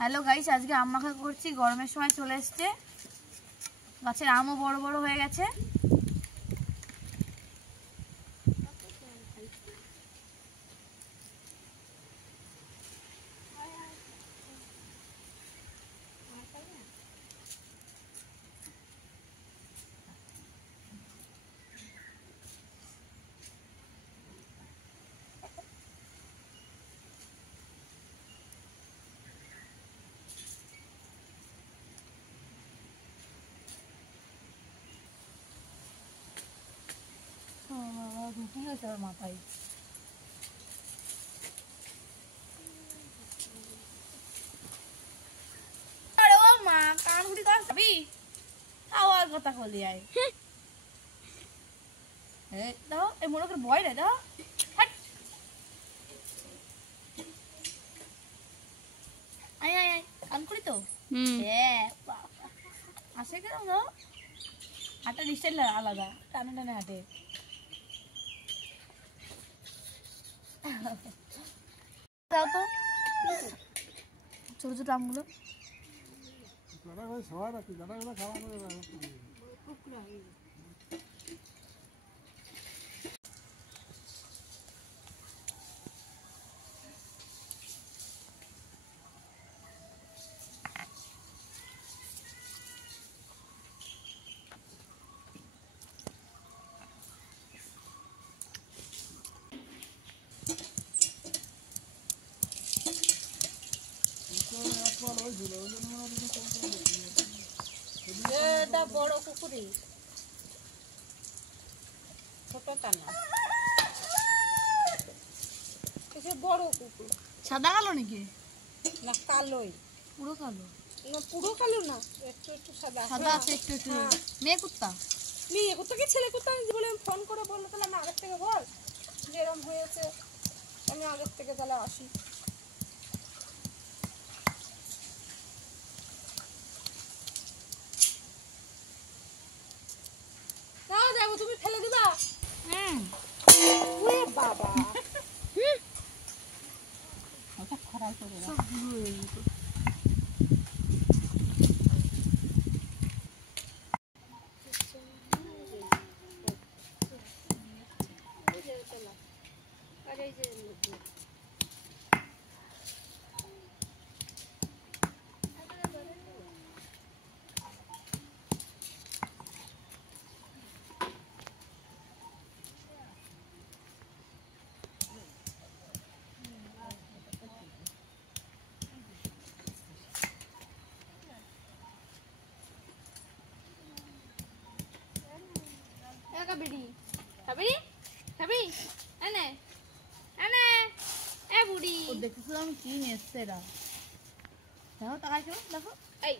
Hello guys, আজকে আম মাখা করছি। গরমের সময় চলে এসছে, গাছের আমও বড় বড় হয়ে গেছে। রুটি হয়েছে ওর মাথায়। আরে ও মা, কানগুড়ি কর খাবি? আওয়ার কথা বলি আয়। এই দাও, এই মোড়কের ভয় রে দাও। আয় আয় আয়, কানকুড়ি তো। হ্যাঁ, আসে কেন দাও? হাঁটার স্টাইল আলাদা, টানে টানে হাঁটে। দাও তো ছোট ছোট আমগুলো। এটা বড় কুকুরি, ছোটটা না, বড় কুকুর। সাদা কালো নাকি? না, কালোই, পুরো কালো না, পুরো কালো না, একটু একটু সাদা সাদা আছে, একটু একটু। মেয়ে কুত্তা, মেয়ে কুত্তা কি ছেলে কুত্তা? বলে আমি ফোন করে বললো, তাহলে আমি আগের থেকে বল যেরকম হয়েছে, আমি আগের থেকে তাহলে আসি। না দেখো, তুমি ফেলে দিবা। বাবা খারাপ করে বিড়ি খাবি খাবি এনে এনে এ বুড়ি দেখতেছিলাম কি নিচ্ছে এরা। দেখো তাকাই কেউ, দেখো এই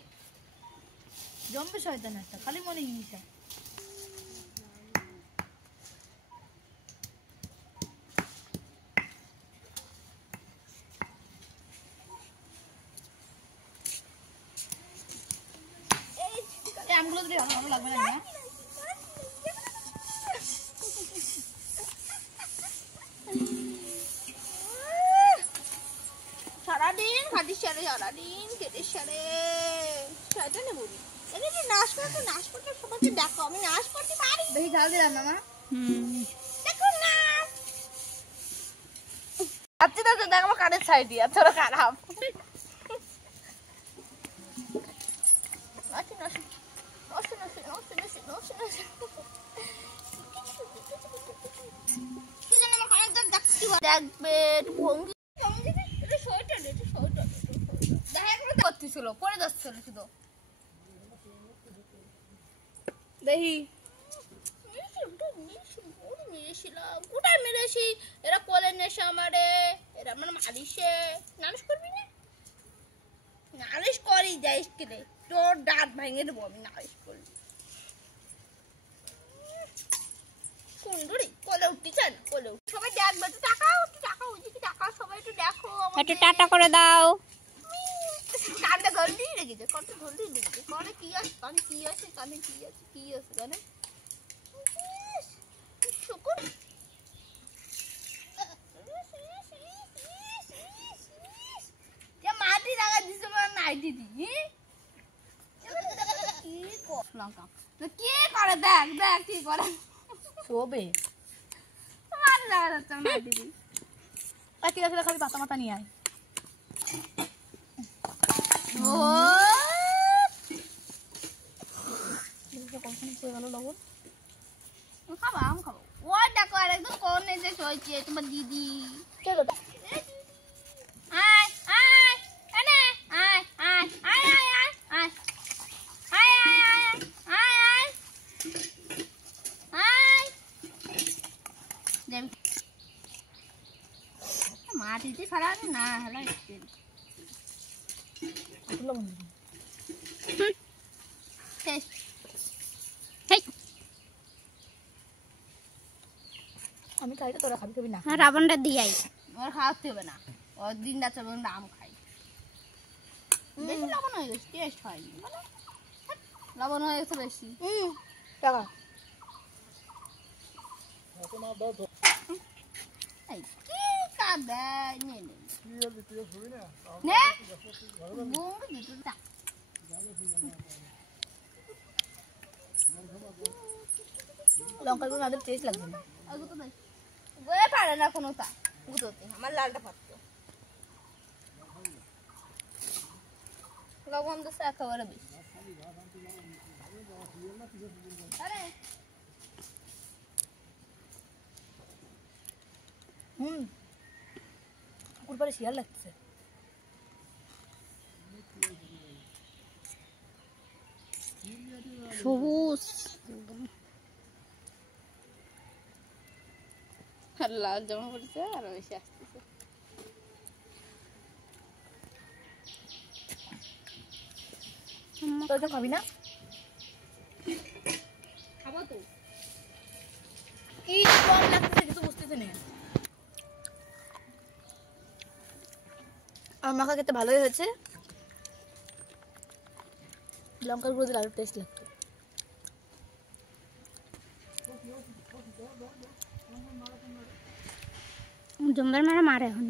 জম্বি শয়তান একটা, খালি মনে হিংসা। এই আমগুলো যদি ভালো লাগবে না। সারাদিন খাটিস সারে, সারাদিন কেটে সারে, শয়তানে বলি। এনে যে নাচ করতে, নাচ করতে সবাইকে দেখো, আমি নাচ করতে পারি। দেখি গাল দিলাম মামা। দেখো না আচ্ছা দাদা, দেখ আমার কানের ছাই দিয়া তোরা খারাপ। নাচি নাচি নাচি নাচি নাচি নাচি নাচি নাচি কি জানি আমার কানের দাগ দেখতে দেখবে ভঙ্গি। করতেছিল পরে যাচ্ছিল শুধু দেখি কোথায় মেরেছি। এরা কোলে নেশে আমারে, এরা মানে মারিসে। নালিশ করবি না? নালিশ করি যাইস কিনে, তোর দাঁত ভেঙে দেবো আমি নালিশ করবি। কুন্ডুরি কোলে উঠতে চান, কোলে উঠ সবাই দেখবে। একটু টাকাও, একটু টাকাও, ওইদিকে টাকাও, সবাই একটু দেখো, একটু টাটা করে দাও। কানে গন্ডি লেগেছে, কত গন্ডি লেগেছে, কানে কি আছে, কানে কি আছে, কানে কি আছে, কি আছে কানে? শুকুর মাটি লাগা দিছে দিদি কি লঙ্কা কি করে দেখ দেখ কি করে শোবে আমার দেখা যাচ্ছে না দিদি বাকি রাখলে খালি পাতা মাথা নিয়ে আয় ও কখন হয়ে গেল লবণ খাবো আম খাবো ওই দেখো আর একদম কোন এসে শোয়েছে তোমার দিদি চলো আয় আয় এনে আয় আয় আয় আয় আয় আয় আয় আয় আয় আয় দেখ মাটিতে ছাড়া না হলো আমি খাই তো তোরা খাবি খাবি না রাবণটা দিয়াই ওর খাওয়াতে হবে না ওর দিন রাত আম খাই বেশি লবণ হয়ে গেছে টেস্ট হয়নি লবণ হয়ে গেছে বেশি টাকা কি কাদা নে নে লঙ্কা গুলো আমাদের টেস্ট লাগবে না পারে না কোনো তা গুঁতোতে আমার লালটা পারতো লবণ দিচ্ছে একেবারে বেশি আরে কুকুর পারে শিয়াল লাগছে সবুজ লাল জামা পড়েছে আর বেশি আসতেছে তোর তো খাবি না খাবো তো কি কম লাগছে কিছু বুঝতেছে না আর মাখা খেতে ভালোই হয়েছে লঙ্কার গুঁড়ো দিলে আরো টেস্ট লাগতো জম্বার মারা মারে এখন